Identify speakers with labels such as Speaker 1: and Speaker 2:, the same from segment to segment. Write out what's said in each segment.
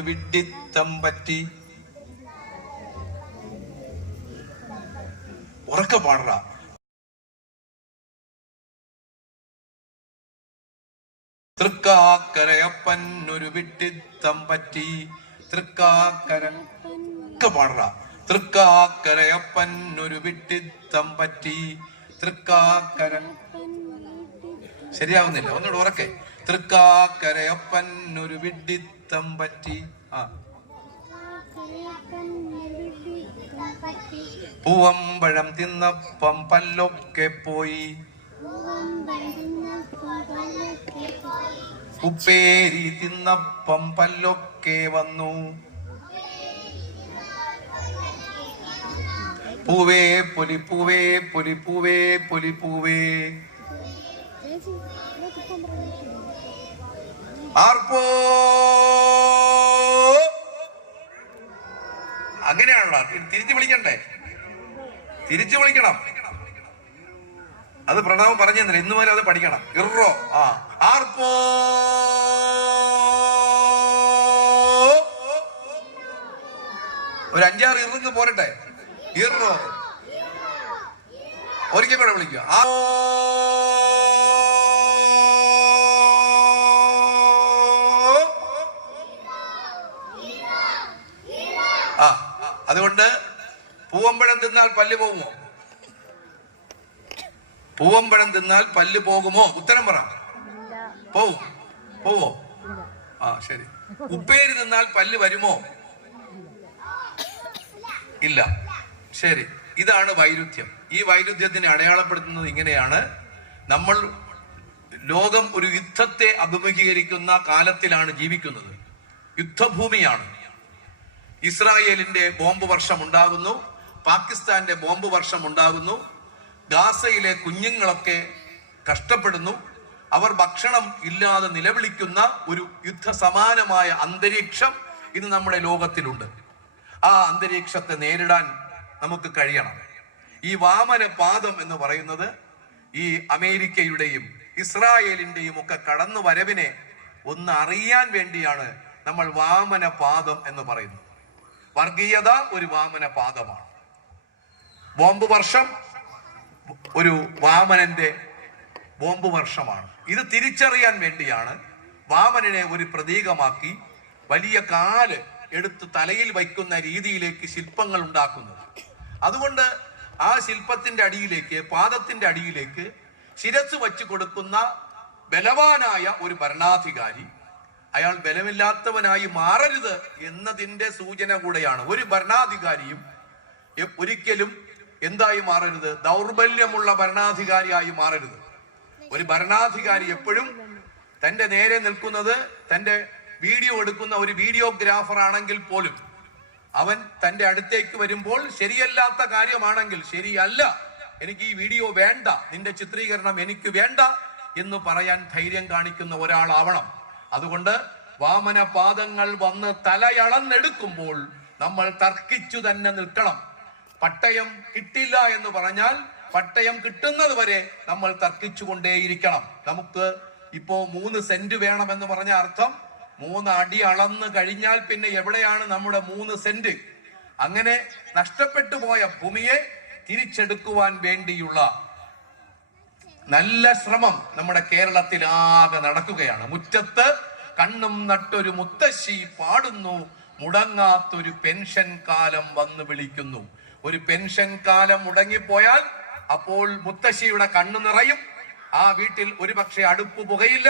Speaker 1: ഒരു വിഡിത്തം പറ്റി ഉറക്ക പാടറ തൃക്കാക്കരയപ്പൻ ഒരു വിഡിത്തം പറ്റി തൃക്കാക്കര പാടറ തൃക്കാക്കരയപ്പൻ ഒരു വിഡിത്തം പറ്റി തൃക്കാക്കര. ശരിയാവുന്നില്ല ഒന്നുകൂടെ ഉറക്കെ. തൃക്കാക്കരയപ്പൻ ഒരു വിഡിത്തം പറ്റി. ആ. പൂവമ്പഴം തിന്നപ്പം പല്ലൊക്കെ പോയി. ഉപ്പേരി തിന്നപ്പം പല്ലൊക്കെ വന്നു. പൂവേ പുലി പൂവേ പുലി പൂവേ പുലി പൂവേ. ആർപ്പോ? അങ്ങനെയാണല്ലോ. തിരിച്ചു വിളിക്കണ്ടേ? തിരിച്ചു വിളിക്കണം. അത് പ്രണവ് പറഞ്ഞു തന്നില്ല ഇന്നു മുതൽ അത് പഠിക്കണം. ഇറോ. ആ. ആർപ്പോ? ഒരു അഞ്ചാറ് ഇറുങ്ങ് പോരട്ടെ. ഇറോ. ഒരിക്കൽ കൂടെ വിളിക്കുക. ആ ആ അതുകൊണ്ട് പൂവമ്പഴം തിന്നാൽ പല്ല് പോകുമോ? പൂവമ്പഴം തിന്നാൽ പല്ല് പോകുമോ? ഉത്തരം പറ. പോവും. പോവോ? ആ ശരി. ഉപ്പേരി തിന്നാൽ പല്ല് വരുമോ? ഇല്ല. ശരി. ഇതാണ് വൈരുദ്ധ്യം. ഈ വൈരുദ്ധ്യത്തിനെ അടയാളപ്പെടുത്തുന്നത് ഇങ്ങനെയാണ്. നമ്മൾ ലോകം ഒരു യുദ്ധത്തെ അഭിമുഖീകരിക്കുന്ന കാലത്തിലാണ് ജീവിക്കുന്നത്. യുദ്ധഭൂമിയാണ്. ഇസ്രായേലിന്റെ ബോംബ് വർഷം ഉണ്ടാകുന്നു പാകിസ്ഥാന്റെ ബോംബ് വർഷം ഉണ്ടാകുന്നു ഗാസയിലെ കുഞ്ഞുങ്ങളൊക്കെ കഷ്ടപ്പെടുന്നു അവർ ഭക്ഷണം ഇല്ലാതെ നിലവിളിക്കുന്ന ഒരു യുദ്ധസമാനമായ അന്തരീക്ഷം ഇന്ന് നമ്മുടെ ലോകത്തിലുണ്ട്. ആ അന്തരീക്ഷത്തെ നേരിടാൻ നമുക്ക് കഴിയണം. ഈ വാമന പാദം എന്ന് പറയുന്നത് ഈ അമേരിക്കയുടെയും ഇസ്രായേലിന്റെയും ഒക്കെ കടന്നു വരവിനെ ഒന്ന് അറിയാൻ വേണ്ടിയാണ് നമ്മൾ വാമന പാദം എന്ന് പറയുന്നത്. വർഗീയത ഒരു വാമന പാദമാണ് ബോംബ് വർഷം ഒരു വാമനന്റെ ബോംബ് വർഷമാണ്. ഇത് തിരിച്ചറിയാൻ വേണ്ടിയാണ് വാമനനെ ഒരു പ്രതീകമാക്കി വലിയ കാൽ എടുത്ത് തലയിൽ വയ്ക്കുന്ന രീതിയിലേക്ക് ശില്പങ്ങൾ ഉണ്ടാക്കുന്നത്. അതുകൊണ്ട് ആ ശില്പത്തിന്റെ അടിയിലേക്ക് പാദത്തിന്റെ അടിയിലേക്ക് ശിരസ് വച്ച് കൊടുക്കുന്ന ബലവാനായ ഒരു ഭരണാധികാരി അയാൾ ബലമില്ലാത്തവനായി മാറരുത് എന്നതിന്റെ സൂചന കൂടെയാണ്. ഒരു ഭരണാധികാരിയും ഒരിക്കലും എന്തായി മാറരുത്? ദൗർബല്യമുള്ള ഭരണാധികാരിയായി മാറരുത്. ഒരു ഭരണാധികാരി എപ്പോഴും തന്റെ നേരെ നിൽക്കുന്നത് തന്റെ വീഡിയോ എടുക്കുന്ന ഒരു വീഡിയോഗ്രാഫർ ആണെങ്കിൽ പോലും അവൻ തന്റെ അടുത്തേക്ക് വരുമ്പോൾ ശരിയല്ലാത്ത കാര്യമാണെങ്കിൽ ശരിയല്ല. എനിക്ക് ഈ വീഡിയോ വേണ്ട. നിന്റെ ചിത്രീകരണം എനിക്ക് വേണ്ട എന്ന് പറയാൻ ധൈര്യം കാണിക്കുന്ന ഒരാളാവണം. അതുകൊണ്ട് വാമന പാദങ്ങൾ വന്ന് തലയളന്നെടുക്കുമ്പോൾ നമ്മൾ തർക്കിച്ചു തന്നെ നിൽക്കണം. പട്ടയം കിട്ടില്ല എന്ന് പറഞ്ഞാൽ പട്ടയം കിട്ടുന്നത് വരെ നമ്മൾ തർക്കിച്ചുകൊണ്ടേയിരിക്കണം. നമുക്ക് ഇപ്പോ മൂന്ന് സെന്റ് വേണമെന്ന് പറഞ്ഞ അർത്ഥം മൂന്ന് അടി അളന്ന് കഴിഞ്ഞാൽ പിന്നെ എവിടെയാണ് നമ്മുടെ മൂന്ന് സെന്റ്? അങ്ങനെ നഷ്ടപ്പെട്ടു പോയ ഭൂമിയെ തിരിച്ചെടുക്കുവാൻ വേണ്ടിയുള്ള നല്ല ശ്രമം നമ്മുടെ കേരളത്തിലാകെ നടക്കുകയാണ്. മുറ്റത്ത് കണ്ണും നട്ടൊരു മുത്തശ്ശി പാടുന്നു. മുടങ്ങാത്തൊരു പെൻഷൻ കാലം വന്ന് വിളിക്കുന്നു. ഒരു പെൻഷൻ കാലം മുടങ്ങിപ്പോയാൽ അപ്പോൾ മുത്തശ്ശിയുടെ കണ്ണു നിറയും. ആ വീട്ടിൽ ഒരു ഒരുപക്ഷെ അടുപ്പ് പുകയില്ല.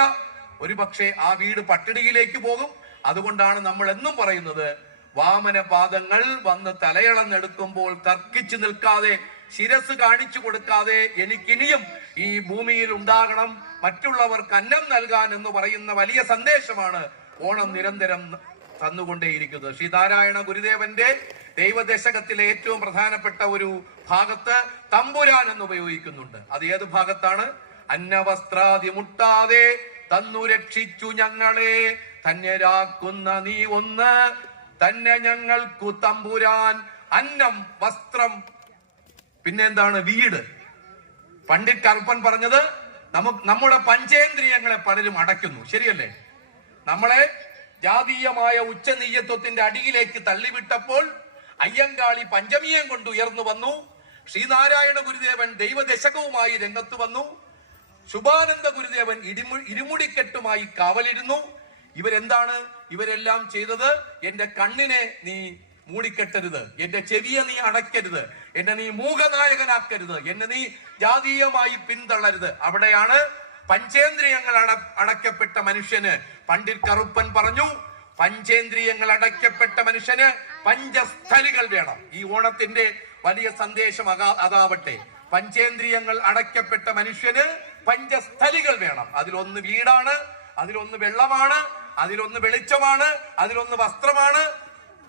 Speaker 1: ഒരുപക്ഷെ ആ വീട് പട്ടിണിയിലേക്ക് പോകും. അതുകൊണ്ടാണ് നമ്മൾ എന്നും പറയുന്നത് വാമന പാദങ്ങൾ വന്ന് തലയിളന്നെടുക്കുമ്പോൾ തർക്കിച്ചു നിൽക്കാതെ ശിരസ് കാണിച്ചു കൊടുക്കാതെ എനിക്കിനിയും ഈ ഭൂമിയിൽ ഉണ്ടാകണം മറ്റുള്ളവർക്ക് അന്നം നൽകാൻ എന്ന് പറയുന്ന വലിയ സന്ദേശമാണ് ഓണം നിരന്തരം തന്നുകൊണ്ടേയിരിക്കുന്നത്. ശ്രീനാരായണ ഗുരുദേവന്റെ ദൈവദശകത്തിലെ ഏറ്റവും പ്രധാനപ്പെട്ട ഒരു ഭാഗത്ത് തമ്പുരാൻ എന്ന് ഉപയോഗിക്കുന്നുണ്ട് അത് ഏത് ഭാഗത്താണ്? അന്നവസ്ത്രാദി മുട്ടാതെ തന്നു രക്ഷിച്ചു ഞങ്ങളെ. ധന്യരാക്കുന്ന നീ ഒന്ന് തന്നെ ഞങ്ങൾക്കു തമ്പുരാൻ. അന്നം വസ്ത്രം പിന്നെ എന്താണ് വീട്? പണ്ഡിറ്റ് കറുപ്പൻ പറഞ്ഞത് നമുക്ക് നമ്മുടെ പഞ്ചേന്ദ്രിയങ്ങളെ പലരും അടയ്ക്കുന്നു. ശരിയല്ലേ? നമ്മളെ ജാതീയമായ ഉച്ചനീയത്വത്തിന്റെ അടിയിലേക്ക് തള്ളിവിട്ടപ്പോൾ അയ്യങ്കാളി പഞ്ചമിയം കൊണ്ട് ഉയർന്നു വന്നു. ശ്രീനാരായണ ഗുരുദേവൻ ദൈവദശകവുമായി രംഗത്ത് വന്നു. ശുഭാനന്ദ ഗുരുദേവൻ ഇടിമു ഇരുമുടിക്കെട്ടുമായി കാവലിരുന്നു. ഇവരെന്താണ്? ഇവരെല്ലാം ചെയ്തത്? എന്റെ കണ്ണിനെ നീ മൂടിക്കെട്ടരുത്. എന്റെ ചെവിയെ നീ അടയ്ക്കരുത്. എന്നെ നീ മൂകനായകനാക്കരുത്. എന്നെ നീ ജാതീയമായി പിന്തള്ളരുത്. അവിടെയാണ് പഞ്ചേന്ദ്രിയങ്ങൾ അട അടയ്ക്കപ്പെട്ട മനുഷ്യന്. പണ്ഡിറ്റ് കറുപ്പൻ പറഞ്ഞു പഞ്ചേന്ദ്രിയങ്ങൾ അടയ്ക്കപ്പെട്ട മനുഷ്യന് പഞ്ചസ്ഥലികൾ വേണം. ഈ ഓണത്തിന്റെ വലിയ സന്ദേശം അതാവട്ടെ. പഞ്ചേന്ദ്രിയങ്ങൾ അടയ്ക്കപ്പെട്ട മനുഷ്യന് പഞ്ചസ്ഥലികൾ വേണം. അതിലൊന്ന് വീടാണ് അതിലൊന്ന് വെള്ളമാണ് അതിലൊന്ന് വെളിച്ചമാണ് അതിലൊന്ന് വസ്ത്രമാണ്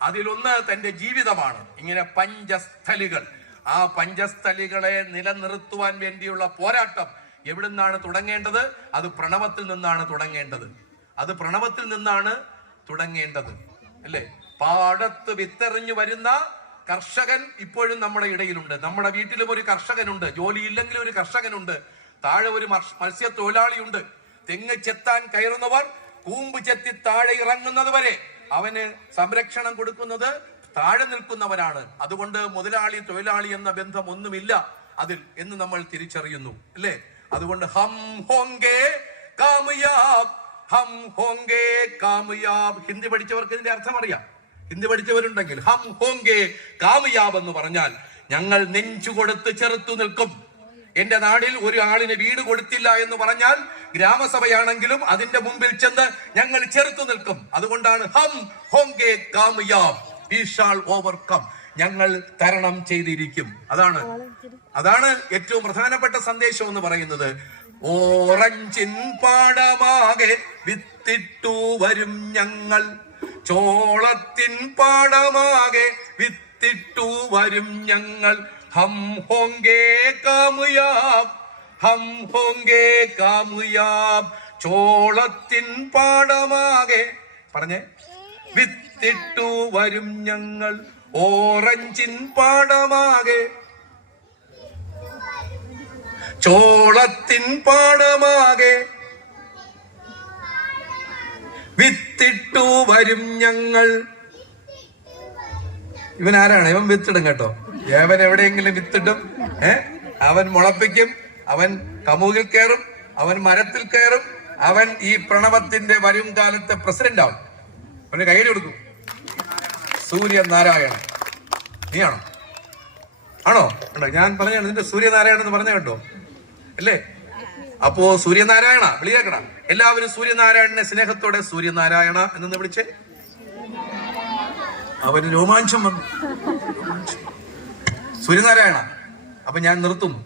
Speaker 1: അതിലൊന്ന് തന്റെ ജീവിതമാണ്. ഇങ്ങനെ പഞ്ചസ്ഥലികൾ. ആ പഞ്ചസ്ഥലികളെ നിലനിർത്തുവാൻ വേണ്ടിയുള്ള പോരാട്ടം എവിടെ നിന്നാണ് തുടങ്ങേണ്ടത്? അത് പ്രണവത്തിൽ നിന്നാണ് തുടങ്ങേണ്ടത്. അത് പ്രണവത്തിൽ നിന്നാണ് തുടങ്ങേണ്ടത്. അല്ലേ? പാടത്ത് വിത്തെറിഞ്ഞു വരുന്ന കർഷകൻ ഇപ്പോഴും നമ്മുടെ ഇടയിലുണ്ട്. നമ്മുടെ വീട്ടിലും ഒരു കർഷകനുണ്ട്. ജോലിയില്ലെങ്കിലും ഒരു കർഷകനുണ്ട്. താഴെ ഒരു മത്സ്യത്തൊഴിലാളിയുണ്ട്. തെങ്ങ് ചെത്താൻ കയറുന്നവർ കൂമ്പ് ചെത്തി താഴെ ഇറങ്ങുന്നത് വരെ അവന് സംരക്ഷണം കൊടുക്കുന്നത് താഴെ നിൽക്കുന്നവരാണ്. അതുകൊണ്ട് മുതലാളി തൊഴിലാളി എന്ന ബന്ധം ഒന്നുമില്ല അതിൽ എന്ന് നമ്മൾ തിരിച്ചറിയുന്നു. അല്ലേ? അതുകൊണ്ട് ഹം ഹോങ്കേ കാമയാബ് ഹം ഹോങ്കേ കാമയാബ്. ഹിന്ദി പഠിച്ചവർക്ക് ഇതിന്റെ അർത്ഥം അറിയാം. ഹിന്ദി പഠിച്ചവരുണ്ടെങ്കിൽ ഹം ഹോങ്കേ കാമയാബ് എന്ന് പറഞ്ഞാൽ ഞങ്ങൾ നെഞ്ചു കൊടുത്ത് ചെറുത്തു നിൽക്കും. എന്റെ നാടിൽ ഒരു ആളിന് വീട് കൊടുത്തില്ല എന്ന് പറഞ്ഞാൽ ഗ്രാമസഭയാണെങ്കിലും അതിന്റെ മുമ്പിൽ ചെന്ന് ഞങ്ങൾ ചെറുത്തു നിൽക്കും. അതുകൊണ്ടാണ് ഹം ഹോങ്കേ ഷാൾ ഓവർകം. ഞങ്ങൾ തരണം ചെയ്തിരിക്കും. അതാണ്. അതാണ് ഏറ്റവും പ്രധാനപ്പെട്ട സന്ദേശം എന്ന് പറയുന്നത്. ഓറഞ്ചിൻ പാടമാകെ വിത്തിട്ടു വരും ഞങ്ങൾ. ചോളത്തിൻ പാടമാകെ വിത്തിട്ടു വരും ഞങ്ങൾ. ഹം ഹോങ്കേ കാമുയാബ് ഹം ഹോങ്കേ കാമുയാബ് ചോളത്തിൻ പാടമാകെ. പറഞ്ഞേ? വിത്തിട്ടു വരും ഞങ്ങൾ ഓറഞ്ചിൻ പാടമാകെ. ചോളത്തിൻ പാടമാകെ. വിത്തിട്ടു വരും ഞങ്ങൾ. ഇവൻ ആരാണ്? ഇവൻ വിത്തിടും കേട്ടോ. ഏവൻ എവിടെയെങ്കിലും വിത്തിട്ടും ഏ? അവൻ മുളപ്പിക്കും. അവൻ കമുകിൽ കയറും അവൻ മരത്തിൽ കയറും അവൻ ഈ പ്രണവത്തിന്റെ വരും കാലത്തെ പ്രസിഡന്റ് ആവും അവന് കയ്യിൽ കൊടുക്കും. സൂര്യനാരായണൻ. നീയാണോ? ആണോ? ഉണ്ടോ ഞാൻ പറഞ്ഞാണ് നിന്റെ സൂര്യനാരായണൻ എന്ന് പറഞ്ഞ കേട്ടോ അല്ലേ? അപ്പോ സൂര്യനാരായണ വിളിയേക്കണ എല്ലാവരും സൂര്യനാരായണനെ സ്നേഹത്തോടെ സൂര്യനാരായണ എന്നൊന്ന് വിളിച്ചേ. അവന് രോമാഞ്ചം വന്നു. സൂര്യനാരായണ. അപ്പൊ ഞാൻ നിർത്തും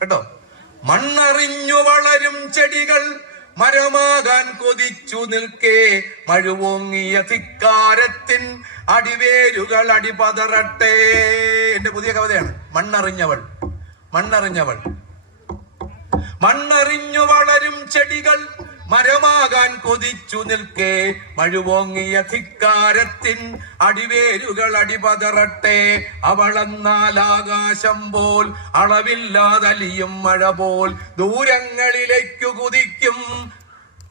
Speaker 1: കേട്ടോ? മണ്ണറിഞ്ഞു വളരും ചെടികൾ മരമാകാൻ കൊതിച്ചു നിൽക്കേ. മഴുവോങ്ങിയ ധിക്കാരത്തിൻ അടിവേരുകൾ അടിപതറട്ടെ. എന്റെ പുതിയ കവിതയാണ്. മണ്ണറിഞ്ഞവൾ. മണ്ണറിഞ്ഞവൾ. മണ്ണറിഞ്ഞു വളരും ചെടികൾ മരമാകാൻ കൊതിച്ചു നിൽക്കേ. മഴുവോങ്ങിയ ധിക്കാരത്തിൻ അടിവേരുകൾ അടിപതറട്ടെ. അവളെന്നാൽ ആകാശം പോൽ അളവില്ലാതലിയും മഴ പോൽ ദൂരങ്ങളിലേക്കു കുതിക്കും.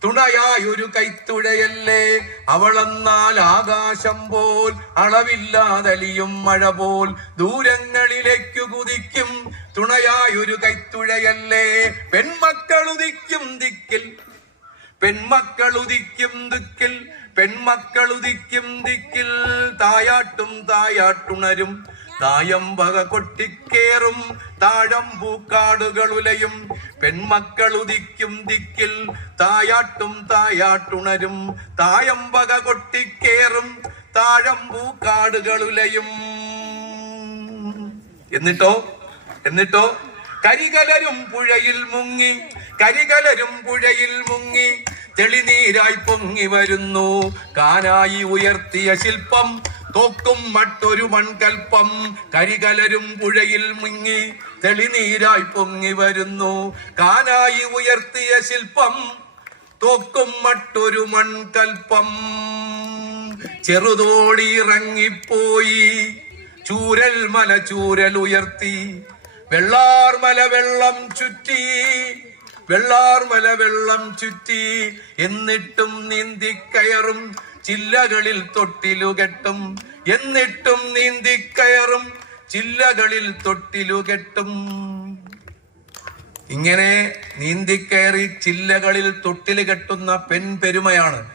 Speaker 1: തുണയായൊരു കൈത്തുഴയല്ലേ. അവളെന്നാൽ ആകാശം പോൽ അളവില്ലാതലിയും മഴ പോൽ ദൂരങ്ങളിലേക്കു കുതിക്കും. തുണയായൊരു കൈത്തുഴയല്ലേ. പെൺമക്കളുദിക്കും ദിക്കിൽ പെൺമക്കളുദിക്കും ദിക്കിൽ പെൺമക്കളുദിക്കും ദിക്കിൽ. തായാട്ടും തായാട്ടുണരും തായം വക കൊട്ടിക്കേറും താഴം പൂക്കാടുകൾ ഉലയും പെൺമക്കളുദിക്കും ദിക്കിൽ തായാട്ടും തായാട്ടുണരും തായം വക കൊട്ടിക്കേറും താഴം പൂക്കാടുകൾ ഉലയും എന്നിട്ടോ? എന്നിട്ടോ? കരികലരും പുഴയിൽ മുങ്ങി കരികലരും പുഴയിൽ മുങ്ങി തെളിനീരായി പൊങ്ങി വരുന്നു. കാനായി ഉയർത്തിയ ശില്പം തോക്കും മറ്റൊരു മൺകൽപ്പം കരികലരും പുഴയിൽ മുങ്ങി തെളിനീരായി പൊങ്ങി വരുന്നു. കാനായി ഉയർത്തിയ ശില്പം തോക്കും മറ്റൊരു മൺകൽപ്പം. ചെറുതോടി ഇറങ്ങിപ്പോയി ചൂരൽ മല ചൂരൽ ഉയർത്തി. വെള്ളാർ മല വെള്ളം ചുറ്റി വെള്ളാർ മല വെള്ളം ചുറ്റി എന്നിട്ടും നീന്തി കയറും ചില്ലകളിൽ തൊട്ടിലുകെട്ടും എന്നിട്ടും എന്നിട്ടും നീന്തിക്കയറും ചില്ലകളിൽ തൊട്ടിലുകെട്ടും. ഇങ്ങനെ നീന്തിക്കയറി ചില്ലകളിൽ തൊട്ടിൽ കെട്ടുന്ന പെൺപെരുമയാണ്.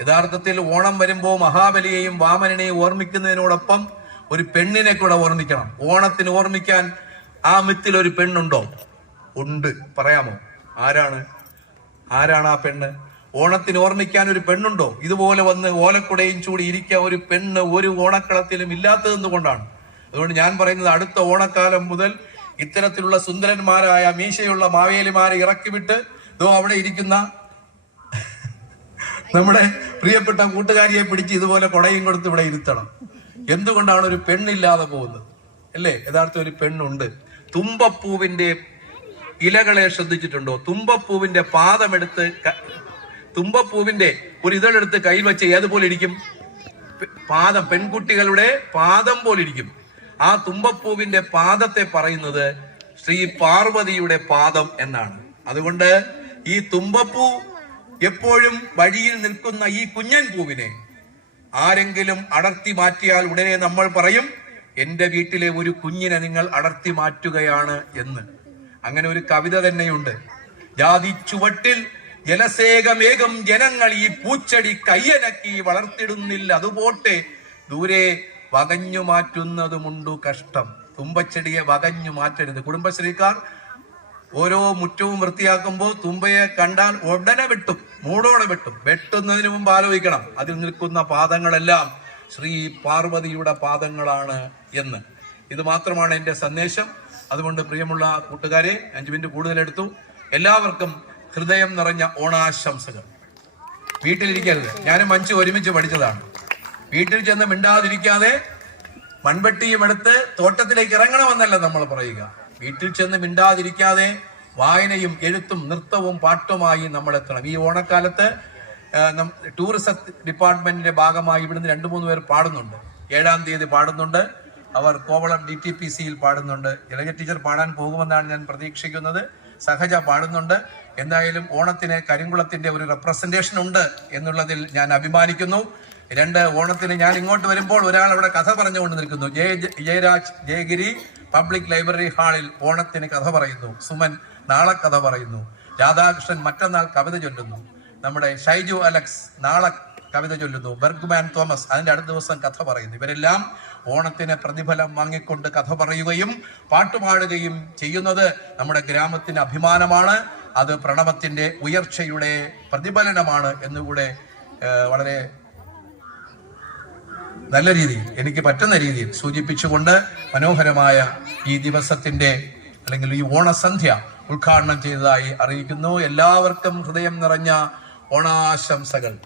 Speaker 1: യഥാർത്ഥത്തിൽ ഓണം വരുമ്പോൾ മഹാബലിയെയും വാമനനെയും ഓർമ്മിക്കുന്നതിനോടൊപ്പം ഒരു പെണ്ണിനെ കൂടെ ഓർമ്മിക്കണം. ഓണത്തിന് ഓർമ്മിക്കാൻ ആ മിത്തിൽ ഒരു പെണ്ണുണ്ടോ? ഉണ്ട്. പറയാമോ? ആരാണ്? ആരാണ് ആ പെണ്ണ്? ഓണത്തിന് ഓർമ്മിക്കാൻ ഒരു പെണ്ണുണ്ടോ? ഇതുപോലെ വന്ന് ഓലക്കുടയും ചൂടി ഇരിക്കാൻ ഒരു പെണ്ണ് ഒരു ഓണക്കളത്തിലും ഇല്ലാത്തതെന്നുകൊണ്ടാണ് അതുകൊണ്ട് ഞാൻ പറയുന്നത് അടുത്ത ഓണക്കാലം മുതൽ ഇത്തരത്തിലുള്ള സുന്ദരന്മാരായ മീശയുള്ള മാവേലിമാരെ ഇറക്കിവിട്ട് ഇതോ അവിടെ ഇരിക്കുന്ന നമ്മുടെ പ്രിയപ്പെട്ട കൂട്ടുകാരിയെ പിടിച്ച് ഇതുപോലെ കൊടയും കൊടുത്ത് ഇവിടെ ഇരുത്തണം. എന്തുകൊണ്ടാണ് ഒരു പെണ്ണില്ലാതെ പോകുന്നത്? അല്ലേ? യഥാർത്ഥ ഒരു പെണ്ണുണ്ട്. തുമ്പപ്പൂവിന്റെ ഇലകളെ ശ്രദ്ധിച്ചിട്ടുണ്ടോ? തുമ്പപ്പൂവിന്റെ പാദമെടുത്ത് തുമ്പപ്പൂവിന്റെ ഒരു ഇതളെടുത്ത് കയ്യിൽ വെച്ച് ഏതുപോലെ ഇരിക്കും? പാദം പെൺകുട്ടികളുടെ പാദം പോലെ ഇരിക്കും. ആ തുമ്പപ്പൂവിന്റെ പാദത്തെ പറയുന്നത് ശ്രീ പാർവതിയുടെ പാദം എന്നാണ്. അതുകൊണ്ട് ഈ തുമ്പപ്പൂ എപ്പോഴും വഴിയിൽ നിൽക്കുന്ന ഈ കുഞ്ഞൻ പൂവിനെ ആരെങ്കിലും അടർത്തി മാറ്റിയാൽ ഉടനെ നമ്മൾ പറയും എന്റെ വീട്ടിലെ ഒരു കുഞ്ഞിനെ നിങ്ങൾ അടർത്തി മാറ്റുകയാണ് എന്ന്. അങ്ങനെ ഒരു കവിത തന്നെയുണ്ട്. ജാതി ചുവട്ടിൽ ജലസേകമേകം ജനങ്ങൾ ഈ പൂച്ചടി കയ്യനക്കി വളർത്തിടുന്നില്ല. അതുപോട്ടെ ദൂരെ വകഞ്ഞു മാറ്റുന്നതുമുണ്ടു കഷ്ടം. തുമ്പച്ചെടിയെ വകഞ്ഞു മാറ്റരുത്. കുടുംബശ്രീക്കാർ ഓരോ മുറ്റവും വൃത്തിയാക്കുമ്പോൾ തുമ്പയെ കണ്ടാൽ ഉടനെ വെട്ടും മൂടോടെ വെട്ടും. വെട്ടുന്നതിന് മുമ്പ് ആലോചിക്കണം. അതിൽ നിൽക്കുന്ന പാദങ്ങളെല്ലാം ശ്രീ പാർവതിയുടെ പാദങ്ങളാണ് എന്ന്. ഇത് മാത്രമാണ് എന്റെ സന്ദേശം. അതുകൊണ്ട് പ്രിയമുള്ള കൂട്ടുകാരെ അഞ്ചു മിനിറ്റ് കൂടുതൽ എടുത്തു എല്ലാവർക്കും ഹൃദയം നിറഞ്ഞ ഓണാശംസകൾ. വീട്ടിലിരിക്കരുത്. ഞാനും മഞ്ചു ഒരുമിച്ച് പഠിച്ചതാണ്. വീട്ടിൽ ചെന്ന് മിണ്ടാതിരിക്കാതെ മൺവെട്ടിയും എടുത്ത് തോട്ടത്തിലേക്ക് ഇറങ്ങണമെന്നല്ല നമ്മൾ പറയുക. വീട്ടിൽ ചെന്ന് മിണ്ടാതിരിക്കാതെ വായനയും എഴുത്തും നൃത്തവും പാട്ടുമായി നമ്മൾ എത്തണം. ഈ ഓണക്കാലത്ത് ടൂറിസം ഡിപ്പാർട്ട്മെന്റിന്റെ ഭാഗമായി ഇവിടുന്ന് രണ്ടു മൂന്ന് പേർ പാടുന്നുണ്ട്. ഏഴാം തീയതി പാടുന്നുണ്ട്. അവർ കോവളം ഡി ടി പി സിയിൽ പാടുന്നുണ്ട്. ഇളയ ടീച്ചർ പാടാൻ പോകുമെന്നാണ് ഞാൻ പ്രതീക്ഷിക്കുന്നത്. സഹജ പാടുന്നുണ്ട്. എന്തായാലും ഓണത്തിന് കരിങ്കുളത്തിന്റെ ഒരു റെപ്രസെന്റേഷൻ ഉണ്ട് എന്നുള്ളതിൽ ഞാൻ അഭിമാനിക്കുന്നു. രണ്ട് ഓണത്തിന് ഞാൻ ഇങ്ങോട്ട് വരുമ്പോൾ ഒരാൾ അവിടെ കഥ പറഞ്ഞുകൊണ്ട് നിൽക്കുന്നു. ജയ ജയരാജ് ജയഗിരി പബ്ലിക് ലൈബ്രറി ഹാളിൽ ഓണത്തിന് കഥ പറയുന്നു. സുമൻ നാളെ കഥ പറയുന്നു. രാധാകൃഷ്ണൻ മറ്റന്നാൾ കവിത ചൊല്ലുന്നു. നമ്മുടെ ഷൈജു അലക്സ് നാളെ കവിത ചൊല്ലുന്നു. ബെർഗ്മാൻ തോമസ് അതിന്റെ അടുത്ത ദിവസം കഥ പറയുന്നു. ഇവരെല്ലാം ഓണത്തിന് പ്രതിഫലം വാങ്ങിക്കൊണ്ട് കഥ പറയുകയും പാട്ടുപാടുകയും ചെയ്യുന്നത് നമ്മുടെ ഗ്രാമത്തിന് അഭിമാനമാണ്. അത് പ്രണവത്തിന്റെ ഉയർച്ചയുടെ പ്രതിഫലനമാണ് എന്നുകൂടെ വളരെ നല്ല രീതിയിൽ എനിക്ക് പറ്റുന്ന രീതിയിൽ സൂചിപ്പിച്ചുകൊണ്ട് മനോഹരമായ ഈ ദിവസത്തിന്റെ അല്ലെങ്കിൽ ഈ ഓണസന്ധ്യ ഉദ്ഘാടനം ചെയ്തതായി അറിയിക്കുന്നു. എല്ലാവർക്കും ഹൃദയം നിറഞ്ഞ ഓണാശംസകൾ.